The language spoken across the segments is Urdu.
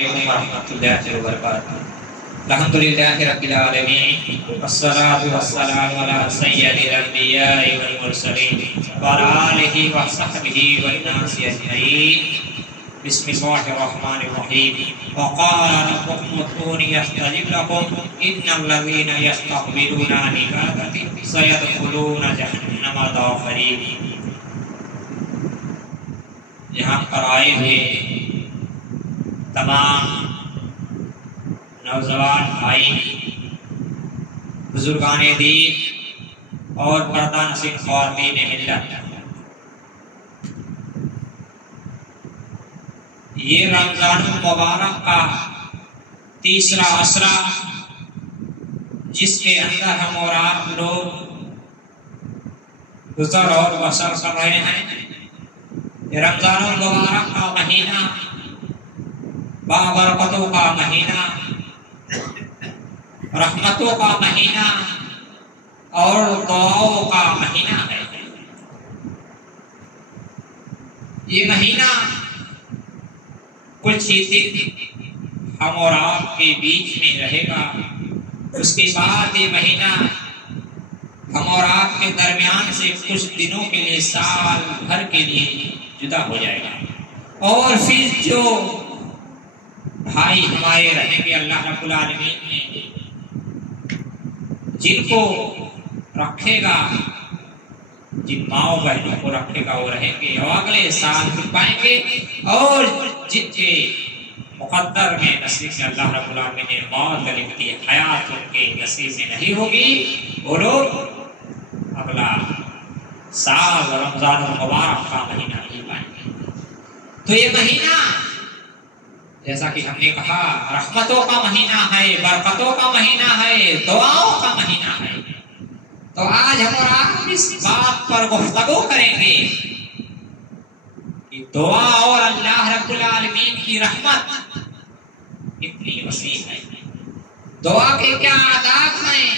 ورحمۃ اللہ وبرکاتہ۔ الحمدللہ رب العالمین والصلاۃ والسلام علی سید الانبیاء والمرسلین وعلی آلہ وصحبہ والناس اجمعین۔ بسم اللہ الرحمن الرحیم۔ وقال ربکم ادعونی استجب لکم ان الذین یستکبرون عن عبادتی سیدخلون جہنم داخرین۔ یہاں پر آئے ہوئے تمام نوجوان بھائی، بزرگان دین اور پردہ نشین خواتین ملت، یہ رمضان المبارک کا تیسرا عشرہ جس کے اندر ہم اور آپ لوگ گزر اور بسر کر رہے ہیں، یہ رمضان المبارک کا مہینہ بابرکتوں کا مہینہ، رحمتوں کا مہینہ اور دعاؤں کا مہینہ ہے۔ یہ مہینہ کچھ ہی دن ہم اور آپ کے بیچ میں رہے گا، اس کے بعد یہ مہینہ ہم اور آپ کے درمیان سے کچھ دنوں کے لیے، سال بھر کے لیے جدا ہو جائے گا، اور پھر جو بھائی ہمارے رہیں گے اللہ رب العالمین نے جن کو رکھے گا، جن ماؤں بہنوں کو رکھے گا وہ رہیں گے اور اگلے سال پھر پائیں گے، اور جن کے مقدر میں نصیب میں اللہ رب العالمین نے موت لکھ دی، حیات ان کے نصیب میں نہیں ہوگی، وہ لوگ اگلا سال رمضان المبارک کا مہینہ نہیں پائیں گے۔ تو یہ مہینہ جیسا کہ ہم نے کہا رحمتوں کا مہینہ ہے، برکتوں کا مہینہ ہے، دعاؤں کا مہینہ ہے۔ تو آج ہم اور آپ اس بات پر گفتگو کریں گے کہ دعا اور اللہ رب العالمین کی رحمت اتنی وسیع ہے، دعا کے کیا آداب ہیں،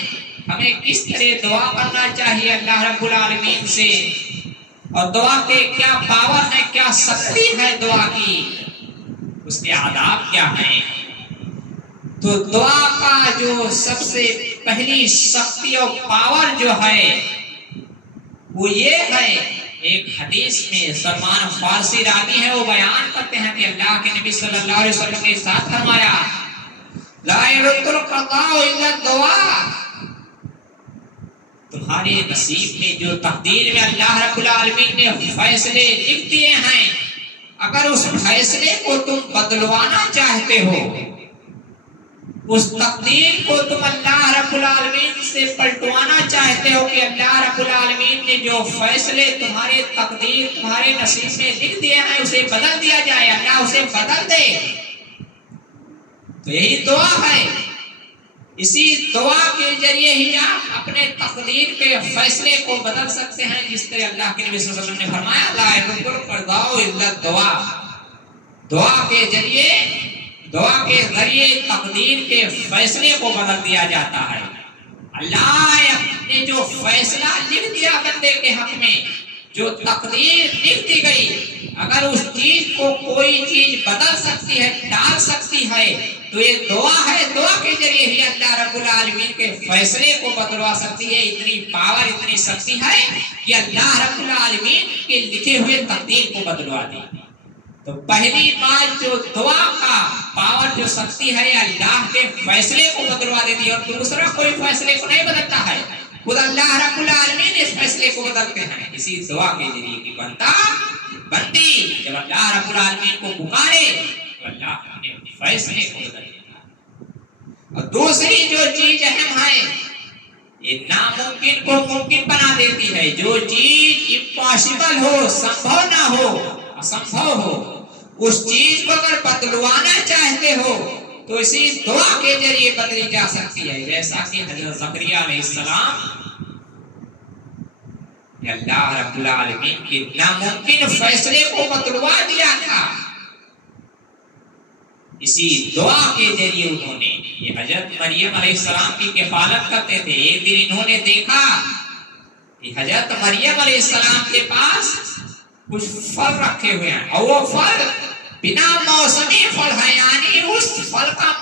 ہمیں کس طرح دعا کرنا چاہیے اللہ رب العالمین سے، اور دعا کے کیا پاور ہے، کیا شکتی ہے دعا کی، اس کے آداب کیا ہیں۔ تو دعا کا جو سب سے پہلی شکتی اور پاور جو ہے وہ یہ ہے، ایک حدیث میں سلمان فارسی راوی ہے، وہ بیان کرتے ہیں کہ اللہ کے نبی صلی اللہ علیہ وسلم نے ارشاد فرمایا، لا يرد القضاء الا الدعاء، تمہارے نصیب میں جو تقدیر میں اللہ رب العالمین نے فیصلے لکھ دیے ہیں، اگر اس فیصلے کو تم بدلوانا چاہتے ہو، اس تقدیر کو تم اللہ رب العالمین سے پلٹوانا چاہتے ہو کہ اللہ رب العالمین نے جو فیصلے تمہارے تقدیر تمہارے نصیب میں لکھ دیے ہیں اسے بدل دیا جائے، اللہ اسے بدل دے، تو یہی دعا ہے۔ اسی دعا کے ذریعے ہی آپ اپنے تقدیر کے فیصلے کو بدل سکتے ہیں، جس طرح اللہ کے نبی صلی اللہ علیہ وسلم نے فرمایا، لا يرد القضاء الا الدعاء، دعا کے ذریعے تقدیر کے فیصلے کو بدل دیا جاتا ہے۔ اللہ نے جو فیصلہ لکھ دیا بندے کے حق میں، جو تقدیر لکھ دی گئی، اگر اس چیز کو کوئی چیز بدل سکتی ہے، ڈال سکتی ہے، تو یہ دعا ہے، دعا کے ذریعے ہی اللہ رب العالمین کے فیصلے کو بدلوا سکتی ہے۔ اتنی پاور، اتنی شکتی ہے کہ اللہ رب العالمین کے لکھے ہوئے تقدیر کو بدلوا دی۔ تو پہلی بات جو دعا کا پاور، جو شکتی ہے، اللہ کے فیصلے کو بدلوا دیتی ہے، اور دوسرا کوئی فیصلے کو نہیں بدلتا ہے، خود اللہ رب العالمین اس فیصلے کو بدلتے ہیں۔ اسی دعا کے ذریعے کی بندی جب اللہ رب العالمین کو پکارے تو اللہ اپنے فیصلے کو بدل دیتا ہے۔ اور دوسری جو چیز اہم ہے، یہ ناممکن کو ممکن بنا دیتی ہے۔ جو چیز امپاسبل ہو، سمبھو نہ ہو، اسمبھو ہو، اس چیز کو اگر بدلوانا چاہتے ہو تو اسی دعا کے ذریعے بدلی جا سکتی ہے، جیسا کہ حضرت زکریا علیہ السلام نے اللہ رب العالمین کے ناممکن فیصلے کو بدلوا دیا تھا۔ اسی دعا کے ذریعے انہوں نے، یہ حضرت مریم علیہ السلام کی کفالت کرتے تھے، ایک دن انہوں نے دیکھا کہ حضرت مریم علیہ السلام کے پاس کچھ پھل رکھے ہوئے ہیں، اور وہ پھل بنا موسمی پھل ہے، یعنی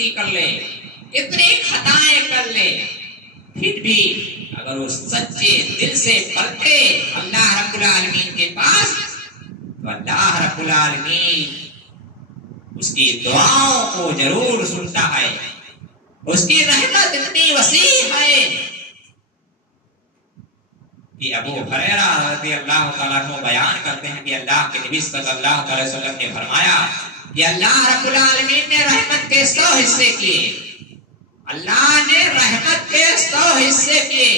غلطی کر لے، اتنی خطائیں کر لے، پھر بھی اگر وہ سچے دل سے پلٹے اللہ رب العالمین کے پاس تو اللہ رب العالمین اس کی دعاؤں کو ضرور سنتا ہے. اس کی رحمت اتنی وسیع ہے کہ ابو ہریرہ رضی اللہ تعالیٰ عنہ بیان کرتے ہیں کہ اللہ کے نبی صلی اللہ علیہ وسلم نے فرمایا کہ اللہ رب العالمین نے رحمت کے 100 حصے کیے. اللہ نے رحمت کے 100 حصے کیے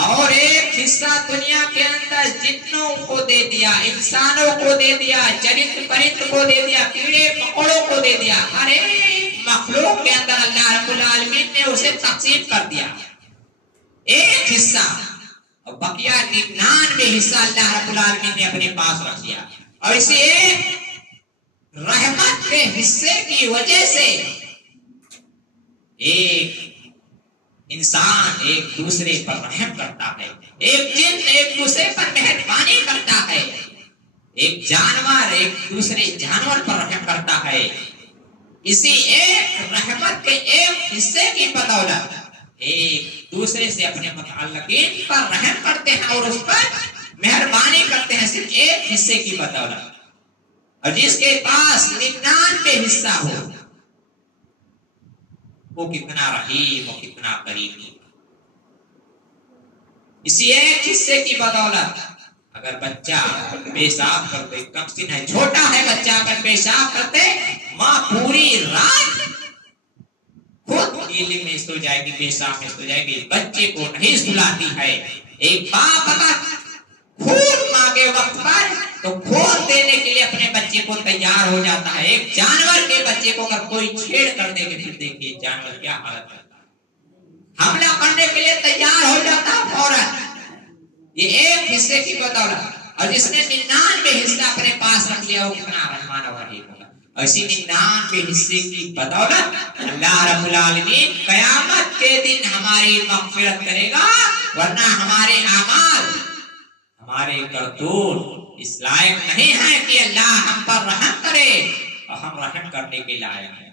اور ایک حصہ دنیا کے اندر جنوں کو دے دیا، انسانوں کو دے دیا، چرند پرند کو دے دیا، کیڑے مکوڑوں کو دے دیا. ہر ایک مخلوق کے اندر اللہ رب العالمین نے اسے تقسیم کر دیا ایک حصہ، اور بقیہ 99 حصہ اللہ رب العالمین نے اپنے پاس رکھ دیا. اور اسی ایک رحمت کے حصے کی وجہ سے ایک انسان ایک دوسرے پر رحم کرتا ہے، ایک جن ایک دوسرے پر مہربانی کرتا ہے، ایک جانور ایک دوسرے جانور پر رحم کرتا ہے. اسی ایک رحمت کے ایک حصے کی بدولت ایک دوسرے سے اپنے متعلقین پر رحم کرتے ہیں اور اس پر مہربانی کرتے ہیں، صرف ایک حصے کی بدولت. اور جس کے پاس 99 حصہ ہو وہ کتنا رحیم اور کتنا قریبی. اسی ایک حصے کی بدولت اگر بچہ پیشاب کرتے، کم سن ہے، چھوٹا ہے بچہ، اگر پیشاب کرتے ماں پوری رات خود گیلی میں سو جائے گی، پیشاب میں سو جائے گی، بچے کو نہیں سلاتی ہے. ایک باپ اگر خون مانگے وقت پر تو خون دینے کے لیے اپنے بچے کو تیار ہو جاتا ہے. ایک جانور کے بچے کو اگر کوئی چھیڑ کر دے گا، پھر دیکھیے جانور کیا حالت کرتا ہے، حملہ کرنے کے لیے تیار ہو جاتا ہے فوراً. یہ ایک حصے کی بدولت. اور جس نے 99 حصہ اپنے پاس رکھ لیا وہ کتنا رحمان اور رحیم ہوگا. اور اسی 99 حصے کی بدولت اللہ رب العالمین قیامت کے دن ہماری مغفرت کرے گا، ورنہ ہمارے اعمال ہمارے کرتوت اس لائق نہیں ہے کہ اللہ ہم پر رحم کرے، اور ہم رحم کرنے کے لائق ہیں.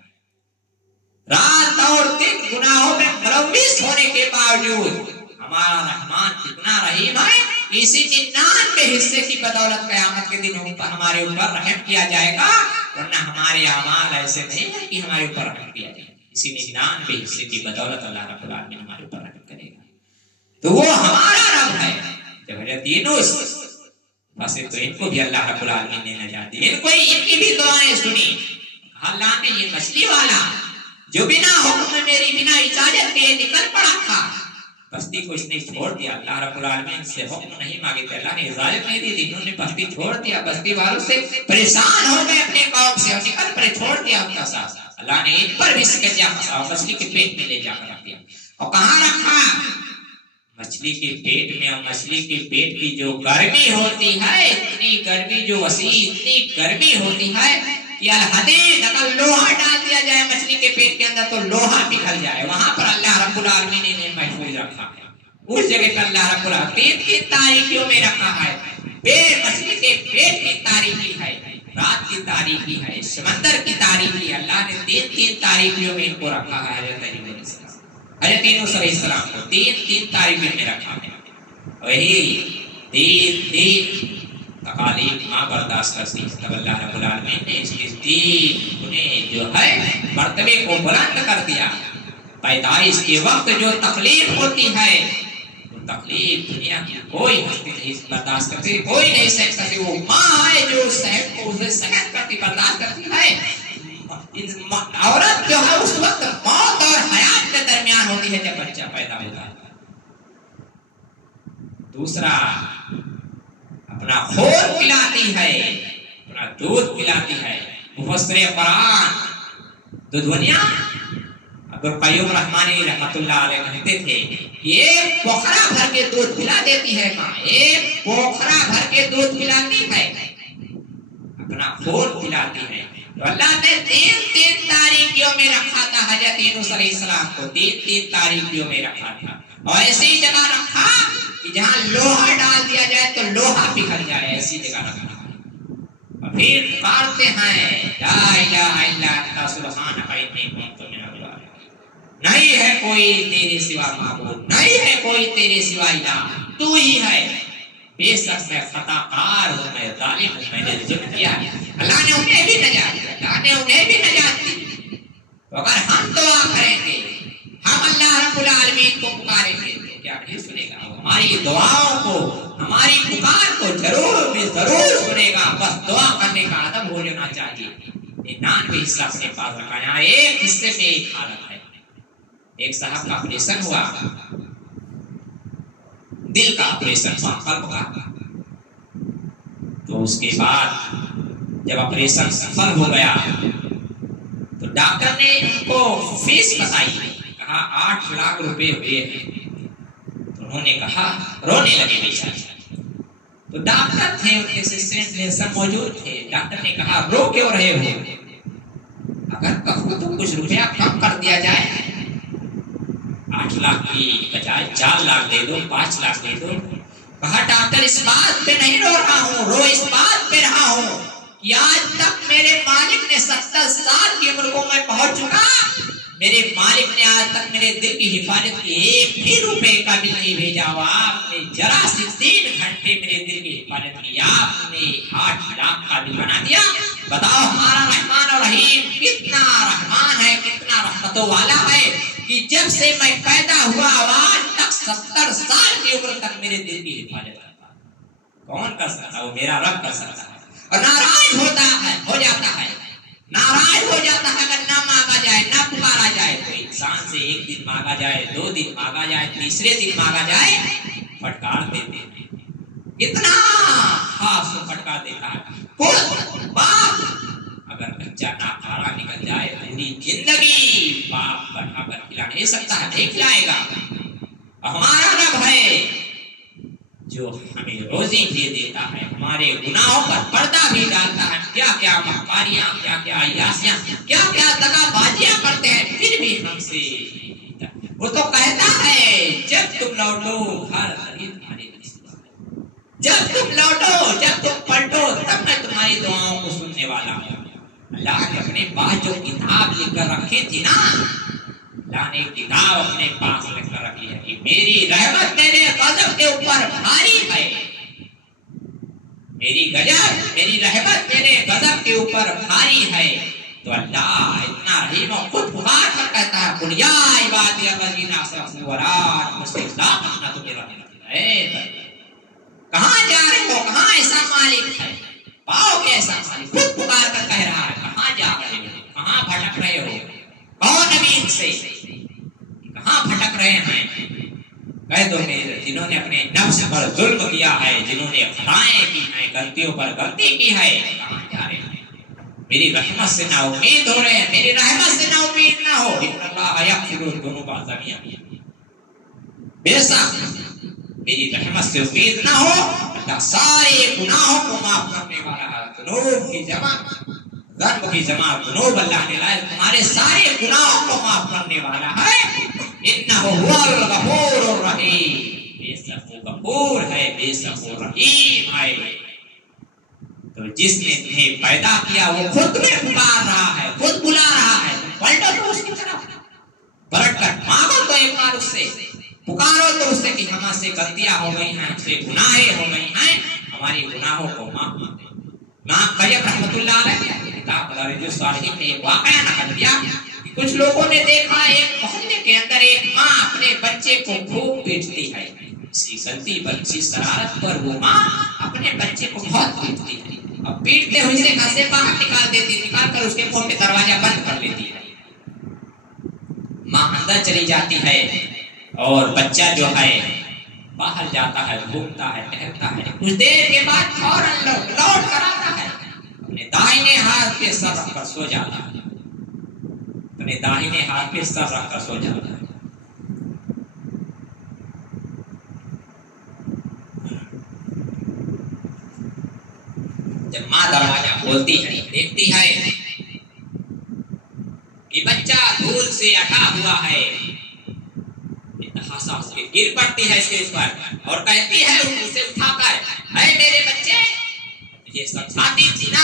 رات اور دن گناہوں میں ملوث ہونے کے باوجود ہمارا رحمان کتنا رحیم ہے. اسی 99 حصے کی بدولت قیامت کے دن ہمارے اوپر رحم کیا جائے گا، ورنہ ہمارے اعمال ایسے نہیں ہے کہ ہمارے اوپر رحم کیا جائے. اسی 99 حصے کی بدولت اللہ رب العالمین ہمارے اوپر رحم کرے گا. تو وہ ہمارا رب ہے. جب حضرت یونس پھنسے تو ان کو بھی اللہ رب العالمین نے نجات دی، ان کی بھی دعائیں سنی. اللہ نے یہ مچھلی والا جو بنا حکم میری بنا اجازت کے نکل پڑا تھا، بستی کو اس نے چھوڑ دیا. اللہ رب العالمین سے حکم نہیں مانگے تھے، اللہ نے اجازت نہیں دی تھی، انہوں نے بستی چھوڑ دیا. بستی والوں سے پریشان ہو گئے اپنے قوم سے اور نکل پڑے، چھوڑ دیا ان کا ساتھ. اللہ نے ان پر بھی سکجا پھنسا اور مچھلی کے پیٹ میں لے جا کر رکھ دیا. اور کہاں رکھا؟ مچھلی کے پیٹ میں. اور مچھلی کے پیٹ کی جو گرمی ہوتی ہے، اتنی گرمی جو وسیع، اتنی گرمی ہوتی ہے کہ الحدید اگر لوہا ڈال دیا جائے مچھلی کے پیٹ کے اندر تو لوہا پگھل جائے. وہاں پر اللہ رب العالمین نے محفوظ رکھا ہے. اس جگہ پر اللہ رب العالمین کی تاریکیوں میں رکھا ہے. مچھلی کے پیٹ کی تاریکی ہے، رات کی تاریکی ہے، سمندر کی تاریکی ہے. اللہ نے 3 تاریکیوں میں ان کو رکھا ہے. حضرت یونس علیہ السلام کو 3 تاریکیوں میں رکھا ہے. وہی 3 تکالیف ماں برداشت کرتی ہے. تب اللہ رب العالمین نے اس کے 3 انہیں جو ہے مرتبے کو بلند کر دیا. پیدائش کے وقت جو تکلیف ہوتی ہے وہ تکلیف دنیا کی کوئی ہستی نہیں برداشت کرتی، کوئی نہیں سہن کرتی. وہ ماں ہے جو سہن کو اسے سہن کرتی، برداشت کرتی ہے. عورت جو ہے اس وقت موت اور حیات کے درمیان ہوتی ہے جب بچہ پیدا ہوتا ہے. دوسرا اپنا خون پلاتی ہے، اپنا دودھ پلاتی ہے. مفسر قرآن تو دنیا عبدالقیوم رحمانی رحمت اللہ علیہ کہتے تھے کہ ایک پوکھرا بھر کے دودھ پلا دیتی ہے ماں، ایک پوکھرا بھر کے دودھ پلاتی ہے، اپنا خون پلاتی ہے. تو اللہ نے 3 تاریکیوں میں رکھا تھا حضرت یونس علیہ السلام کو. 3 تاریکیوں میں رکھا تھا اور ایسی جگہ رکھا کہ جہاں لوہا ڈال دیا جائے تو لوہا پگھل جائے، ایسی جگہ رکھا. اور پھر پکارتے ہیں لا الہ الا انت سبحانک انی کنت من الظالمین، نہیں ہے کوئی تیرے سوا معبود، نہیں ہے کوئی تیرے سوا الہ، تو ہی ہے، بے شک میں خطا کار ہوں، میں ظالم ہوں، میں نے ظلم کیا ہے۔ اللہ نے انہیں بھی نجات دی، اللہ نے انہیں بھی نجات دی۔ تو اگر ہم دعا کریں گے، ہم اللہ رب العالمین کو پکاریں گے تو کیا نہیں سنے گا؟ ہماری دعاؤں کو، ہماری پکار کو ضرور بھی ضرور سنے گا، بس دعا کرنے کا ادب ہو جانا چاہیے۔ 99 حصہ اپنے پاس رکھا، یہاں ایک حصے میں ایک حالت ہے۔ ایک صاحب کا آپریشن ہوا، دل کا آپریشن ہوا، قلب کا، تو اس کے بعد جب آپریشن سفل ہو گیا تو ڈاکٹر نے ان کو فیس بتائی، کہا 8 لاکھ روپے ہوئے ہیں۔ تو انہوں نے کہا، رونے لگے بیچارے، تو ڈاکٹر تھے، ان کے اسسٹنٹ سب موجود تھے۔ ڈاکٹر نے کہا رو کیوں رہے ہو؟ اگر کہو تو کچھ روپیہ کم کر دیا جائے، 8 لاکھ کی بجائے 4 لاکھ دے دو، 5 لاکھ دے دو۔ کہا ڈاکٹر اس بات پہ نہیں رو رہا ہوں، رو اس بات پہ رہا ہوں کہ آج تک میرے مالک نے 70 سال کی عمر کو میں پہنچ چکا، میرے مالک نے آج تک میرے دل کی حفاظت کی 1 بھی روپے کا بھی نہیں بھیجا ہوا، آپ نے ذرا سی 3 گھنٹے میرے دل کی حفاظت کی، آپ نے 8 لاکھ کا بل بنا دیا۔ بتاؤ ہمارا رحمان اور رحیم کتنا رحمان ہے، کتنا رحمتوں والا ہے کہ جب سے میں پیدا ہوا آج تک 70 سال کی عمر تک میرے دل کی حفاظت کرتا ہے۔ کون کر سکتا ہے؟ وہ میرا رب کر سکتا ہے۔ اور ناراض ہو جاتا ہے، ناراض ہو جاتا ہے اگر نہ مانگا جائے، نہ پکارا جائے۔ تو انسان سے 1 دن مانگا جائے، 2 دن مانگا جائے، تیسرے دن مانگا جائے، پھٹکار دیتے ہیں۔ اتنا خاص کو پھٹکار دیتا ہے۔ کوئی باپ اگر بچہ ناکارا نکل جائے، پوری زندگی باپ بڑھا کر کھلا نہیں سکتا ہے، نہیں کھلائے گا۔ ہمارا رب ہے جو ہمیں روزی بھی دیتا ہے، ہمارے گناہوں پر پردہ بھی ڈالتا ہے، کیا کیا مکاریاں، کیا کیا عیاشیاں، کیا کیا دغا بازیاں کرتے ہیں، پھر بھی ہم سے وہ تو کہتا ہے جب تم لوٹو ہر خرید ہماری نصیب ہے، جب تم لوٹو، جب تم پلٹو، تب میں تمہاری دعاؤں کو سننے والا ہوں۔ اللہ نے اپنے پاس جو کتاب لکھ کر رکھی تھی نا، اللہ نے کتاب اپنے پاس لکھ کر رکھی ہے کہ میری رحمت میرے غضب کے اوپر بھاری ہے، میری رحمت میرے غضب کے اوپر بھاری ہے۔ تو اللہ اتنا رحیم اور خود پکار کر کہتا ہے قل یا عبادی الذین اسرفوا علی انفسہم لا تقنطوا من رحمۃ اللہ۔ کہاں جا رہے ہو؟ کہاں ایسا مالک ہے؟ پاؤ کہ ایسا مالک خود پکار کر کہہ رہا ہے کہاں جا رہے ہو، کہاں بھٹک رہے ہو؟ کہو نبی سے کہاں بھٹک رہے ہیں؟ کہہ دو میرے جنہوں نے اپنے نفس پر ظلم کیا ہے، جنہوں نے خطائیں کی ہیں، غلطیوں پر غلطی کی ہے، کہاں جا رہے ہیں؟ میری رحمت سے نا امید ہو رہے ہیں، میری رحمت سے نا امید نہ ہو۔ ان اللہ یغفر الذنوب جميعا، بے شک میری رحمت سے امید نہ ہو، اللہ سارے گناہوں کو معاف کرنے والا ہے۔ ذنوب کی جمع، ذنب کی جمع ذنوب، اللہ نے لائے تمہارے سارے گناہوں کو معاف کرنے والا ہے۔ انہ هو الغفور الرحیم، بے شک وہ غفور ہے، بے شک وہ رحیم ہے۔ تو جس نے تمہیں پیدا کیا وہ خود تمہیں پکار رہا ہے، خود بلا رہا ہے، پلٹو تو اس کی طرف، پلٹ کر مانگو تو ایک بار اس سے، پکارو تو اس سے کہ ہم سے غلطیاں ہو گئی ہیں، ہم سے گناہیں ہو گئی ہیں، ہماری گناہوں کو معاف کر دے۔ امام قیم رحمۃ اللہ علیہ کتاب مدارج الصالحین نے ایک واقعہ نقل کیا کہ کچھ لوگوں نے دیکھا ایک محلے کے اندر ایک ماں اپنے بچے کو خوب پیٹتی ہے، اسی غلطی پر، اسی شرارت پر وہ ماں اپنے بچے کو بہت پیٹتی ہے، اب پیٹتے ہوئے سے گھر سے باہر نکال دیتی، نکال کر اس کے منہ پہ دروازہ بند کر لیتی ہے۔ ماں اندر چلی جاتی ہے اور بچہ جو ہے باہر جاتا ہے، گھومتا ہے، ٹہلتا ہے، کچھ دیر کے بعد فوراً لوٹ کر آتا ہے، اپنے دائیں ہاتھ پہ سر رکھ کر سو جاتا ہے، اپنے دائیں ہاتھ پہ سر رکھ کر سو جاتا ہے۔ جب ماں دروازہ کھولتی ہے دیکھتی ہے کہ بچہ دھول سے اٹھا ہوا ہے، اتحاسا اس کے گر پڑتی ہے اس کے پر اور کہتی ہے اسے اٹھا کر، اے میرے بچے، یہ سمجھاتی تھی نا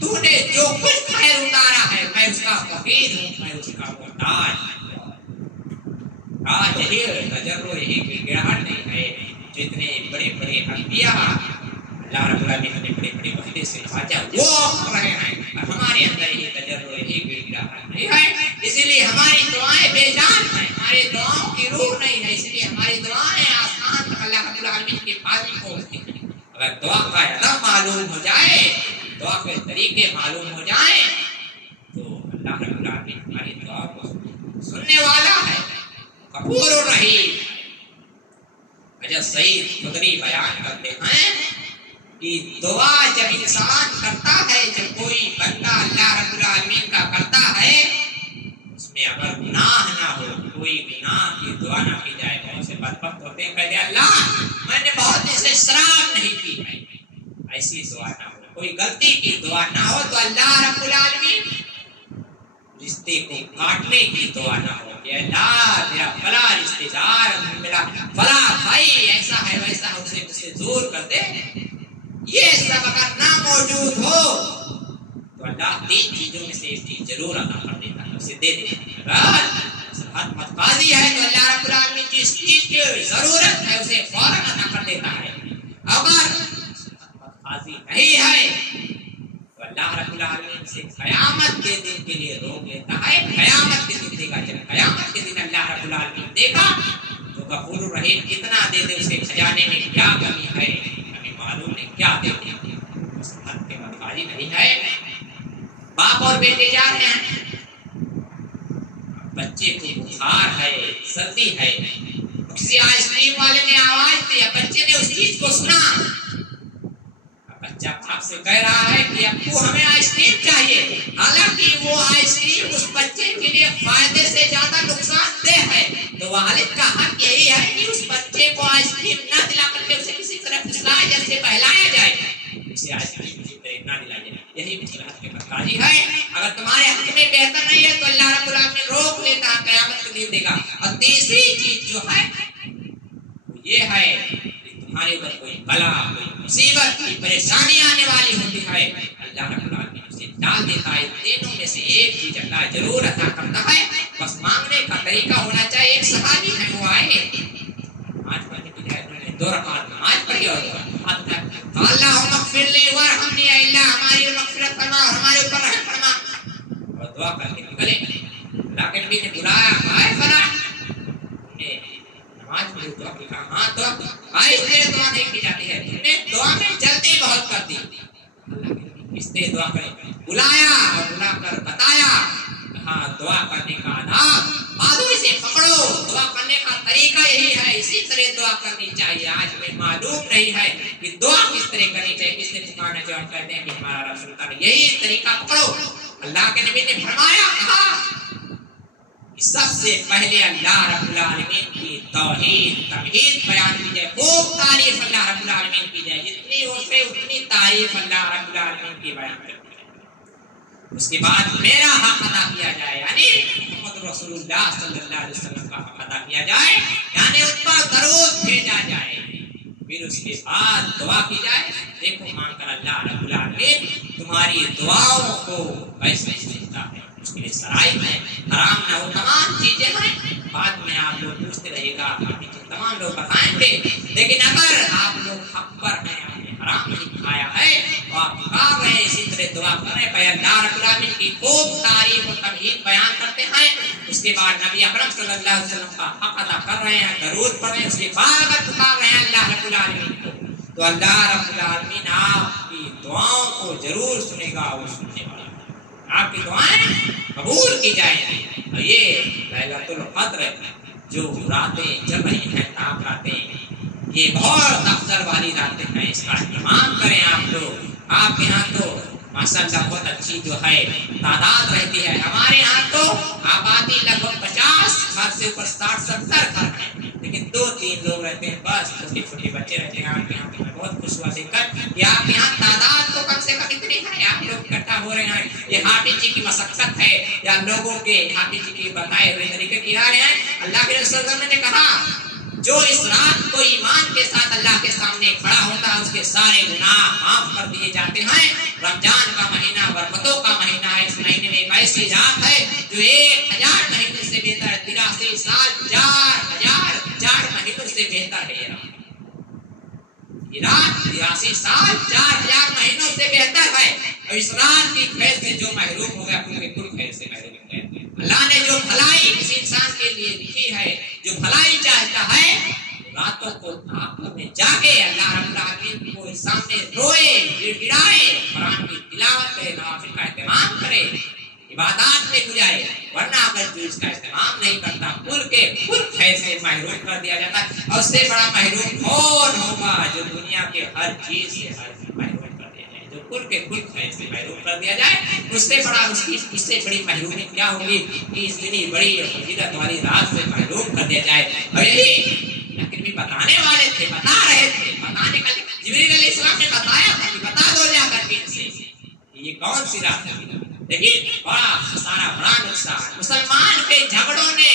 تو نے جو کچھ خیر اتارا ہے میں اس کا فقیر ہوں، میں اس کا محتاج ہوں۔ آج یہی تجربہ یہی گڑگڑاہٹ نہیں ہے، جتنے بڑے بڑے انبیاء اللہ رب العالمین نے بڑے بڑے وحدے سے نوازا وہ کر رہے ہیں، اور ہمارے اندر یہ تجربہ یہی گڑگڑاہٹ نہیں ہے، اسی لیے ہماری دعائیں بے جان ہیں، ہماری دعاؤں کی روح نہیں ہے، اسی لیے ہماری دعائیں آسمان تک اللہ رب العالمین کے پاس نہیں پہنچتی ہیں۔ اگر دعا کا ادب معلوم ہو جائے، دعا کے طریقے معلوم ہو جائیں تو اللہ رب العالمین ہماری دعا کو سننے والا ہے، غفور الرحیم۔ حضرت سعید خدری بیان کرتے ہیں کہ دعا جب انسان کرتا ہے، جب کوئی بندہ اللہ رب العالمین کا کرتا ہے، اس میں اگر گناہ نہ ہو، کوئی گناہ کی دعا نہ کی جائے، بہت سے بدبخت ہوتے ہیں کہتے ہیں اللہ میں نے بہت دن سے شراب نہیں پی ہے، ایسی دعا نہ ہو، کوئی غلطی کی دعا نہ ہو تو اللہ رب العالمین رشتے کو کاٹنے کی دعا نہ ہو کہ اللہ میرا فلاں رشتے دار، میرا فلاں بھائی ایسا ہے ویسا ہے، اسے مجھ سے دور کر دے، یہ سب اگر نہ موجود ہو تو اللہ 3 چیزوں میں سے ایک چیز ضرور عطا کر دیتا ہے، اسے دے دیتا ہے۔ اگر حتمت قاضی ہے تو اللہ رب العالمین جس چیز کی ضرورت ہے اسے فوراً عطا کر دیتا ہے، اگر حتمت قاضی نہیں ہے تو اللہ رب العالمین سے قیامت کے دن کے لیے روک لیتا ہے، قیامت کے دن دے گا، جب قیامت کے دن اللہ رب العالمین دے گا تو غفور الرحیم کتنا دے دے، اس کے خزانے میں کیا کمی ہے ہمیں معلوم نہیں، کیا دے دے، اس حد کے متقاضی نہیں ہے۔ باپ اور بیٹے جا رہے ہیں، بچے کو بخار ہے، سردی ہے، کسی آئس کریم والے نے آواز دی، بچے نے اس چیز کو سنا، بچہ باپ سے کہہ رہا ہے کہ ابو ہمیں آئس کریم چاہیے، حالانکہ وہ آئس کریم اس بچے کے لیے فائدے سے زیادہ نقصان دہ ہے، تو والد کا حق یہی ہے کہ اس بچے کو آئس کریم نہ دلا کر کے اسے کسی طرح پھسلایا جیسے بہلایا جائے، اسے آئس کریم کسی طرح نہ دلایا جائے، یہی مصلحت کے متقاضی ہے۔ اگر تمہارے حق میں بہتر نہیں ہے تو اللہ رب العالمین روک لیتا ہے، قیامت کے دن دے گا۔ اور تیسری چیز جو ہے یہ ہے تمہارے اوپر کوئی بلا، کوئی مصیبت، کوئی پریشانی آنے والی ہوتی ہے، اللہ رب العالمین اسے ڈال دیتا ہے، تینوں میں سے ایک چیز اللہ ضرور عطا کرتا ہے، بس مانگنے کا طریقہ ہونا چاہیے۔ ایک صحابی ہے وہ آئے نماز پڑھنے کے لیے، انہوں نے 2 رکعت نماز پڑھی اور اللہم اغفر لی وارحمنی، اللہ ہماری مغفرت فرما اور ہمارے اوپر رحم فرما، اور دعا کر کے نکلے۔ اللہ کے نبی نے بلایا، آئے فلاں نے نماز پڑھی، دعا کی، کہا ہاں دعا آہستہ دعا نہیں کی جاتی ہے، تم نے دعا میں جلدی بہت کر دی، اللہ کے نبی آہستہ دعا کریں، بلایا اور بلا کر بتایا، کہا دعا کرنے کا آداب، بازو سے پکڑو، دعا کرنے کا طریقہ یہی ہے، اسی طرح دعا کرنی چاہیے۔ آج ہمیں معلوم نہیں ہے کہ دعا کس طرح کرنی چاہیے، کس نے پکارنا چاہیے، ہم کہتے ہیں کہ ہمارا رسول کا یہی طریقہ پکڑو۔ اللہ کے نبی نے فرمایا، کہا سب سے پہلے اللہ رب العالمین کی توحید تمہید بیان کی جائے، خوب تعریف اللہ رب العالمین کی جائے، جتنی ہو سکے اتنی تعریف اللہ رب العالمین کی بیان کی جائے، اس کے بعد میرا حق ادا کیا جائے، یعنی محمد رسول اللہ صلی اللہ علیہ وسلم کا حق ادا کیا جائے، یعنی ان پر درود بھیجا جائے، پھر اس کے بعد دعا کی جائے۔ دیکھو مانگ کر اللہ رب العالمین تمہاری دعاؤں کو کیسے سنتا ہے، اس کے لیے شرائط ہے، حرام نہ ہو، تمام چیزیں ہیں، بعد میں آپ لوگ پوچھتے رہے گا، تمام لوگ بتائیں گے، لیکن اگر آپ لوگ حق پر ہیں، آپ نے حرام نہیں کھایا ہے تو آپ پکار رہے ہیں، اسی طرح دعا کر رہے ہیں، اللہ رب العالمین کی خوب تعریف اور تمہید بیان کرتے ہیں، اس کے بعد نبی اکرم صلی اللہ علیہ وسلم کا حق ادا کر رہے ہیں، درود پڑھ رہے ہیں، اس کے بعد اگر پکار رہے ہیں اللہ رب العالمین کو تو اللہ رب العالمین آپ کی دعاؤں کو ضرور سنے گا، اور سننے والا آپ کی دعائیں قبول کی جائیں گی۔ اور یہ لیلۃ القدر جو راتیں چل رہی ہیں، تاک راتیں، یہ بہت افضل والی راتیں ہیں، اس کا اہتمام کریں آپ لوگ۔ آپ کے ہاں تو ماشاءاللہ بہت اچھی جو ہے تعداد رہتی ہے، ہمارے ہاں تو آبادی لگ بھگ 50 گھر سے اوپر 60-70 گھر ہیں، لیکن 2-3 لوگ رہتے ہیں، بس چھوٹے چھوٹے بچے رہتے ہیں آپ کے یہاں۔ میں بہت خوش ہوا دیکھ کر کہ آپ کے یہاں تعداد تو کم سے کم اتنی ہے، آپ لوگ اکٹھا ہو رہے ہیں، یہ حافظ جی کی مشقت ہے یا لوگوں کے حافظ جی کے بتائے ہوئے طریقے کی رائے ہیں۔ اللہ کے رسول نے کہا جو اس رات کو ایمان کے ساتھ اللہ کے سامنے کھڑا ہوتا ہے اس کے سارے گناہ معاف کر دیے جاتے ہیں۔ رمضان کا مہینہ برکتوں کا مہینہ ہے، اس مہینے میں ایک ایسی رات ہے جو 1000 مہینے سے بہتر ہے، 83 سال 4000 مہینوں سے بہتر ہے۔ یہ رات 83 سال 4000 مہینوں سے بہتر ہے، اور اس رات کی خیر سے جو محروم ہو گیا پورے کل خیر سے محروم ہو گیا۔ اللہ نے جو بھلائی کسی انسان کے لیے لکھی ہے، جو بھلائی چاہتا ہے، راتوں کو آنکھوں میں جاگے اللہ رب العالمین کو سامنے روئے، گڑ گڑائے، قرآن کی تلاوت کرے، نوافل کا اہتمام کرے، عبادات میں گزارے، ورنہ اگر جو اس کا اہتمام نہیں کرتا کل کے کل خیر سے محروم کر دیا جاتا ہے۔ اور اس سے بڑا محروم کون ہوگا جو دنیا کے ہر چیز سے محروم کر دیا جائے، جو کل کے کل خیر سے محروم کر دیا جائے، اس سے بڑا اس سے بڑی محرومی کیا ہوگی کہ اس دن بڑی فضیلت والی رات سے محروم کر دیا جائے۔ اور یہی لیکن بھی بتانے والے تھے، بتا رہے تھے، بتانے کا جبریل علیہ السلام نے بتایا تھا کہ بتا دو جا کر ان سے یہ کون سی رات ہے۔ لیکن بڑا خسارہ، بڑا نقصان، مسلمان کے جھگڑوں نے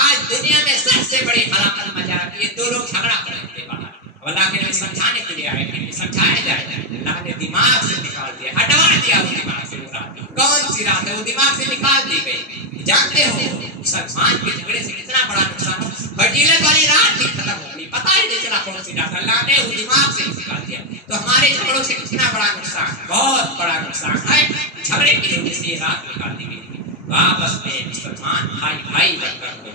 آج دنیا میں سب سے بڑی ہلاکت مچا دی۔ یہ دو لوگ جھگڑا کر رہے تھے باہر، اللہ کے نبی سمجھانے کے لیے آئے تھے، سمجھایا جائے، اللہ نے دماغ سے نکال دیا، ہٹوا دیا اس دماغ سے۔ کون سی رات ہے وہ دماغ سے نکال دی گئی۔ جانتے ہو مسلمان کے جھگڑے سے کتنا بڑا نقصان ہو، فضیلت والی رات بھی ختم ہو گئی، پتہ ہی نہیں چلا کون سی رات، اللہ نے وہ دماغ سے نکال دیا۔ تو ہمارے جھگڑوں سے کتنا بڑا نقصان، بہت بڑا نقصان ہے، جھگڑے کی وجہ سے یہ رات نکال دی گئی۔ تو آپس میں مسلمان بھائی بھائی بن کر ہو،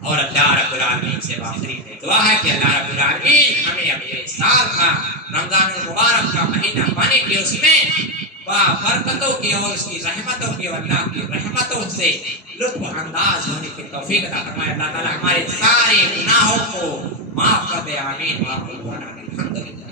اور اللہ رب العالمین سے آخری دعا ہے کہ اللہ رب العالمین ہمیں اپنے سال کا رمضان المبارک کا مہینہ پانے کے اس میں برکتوں کی اور اس کی رحمتوں کی اور اللہ کی رحمتوں سے لطف انداز ہونے کی توفیق عطا فرمائے۔ اللہ تعالیٰ ہمارے سارے گناہوں کو معاف کر دے، آمین۔ الحمدللہ۔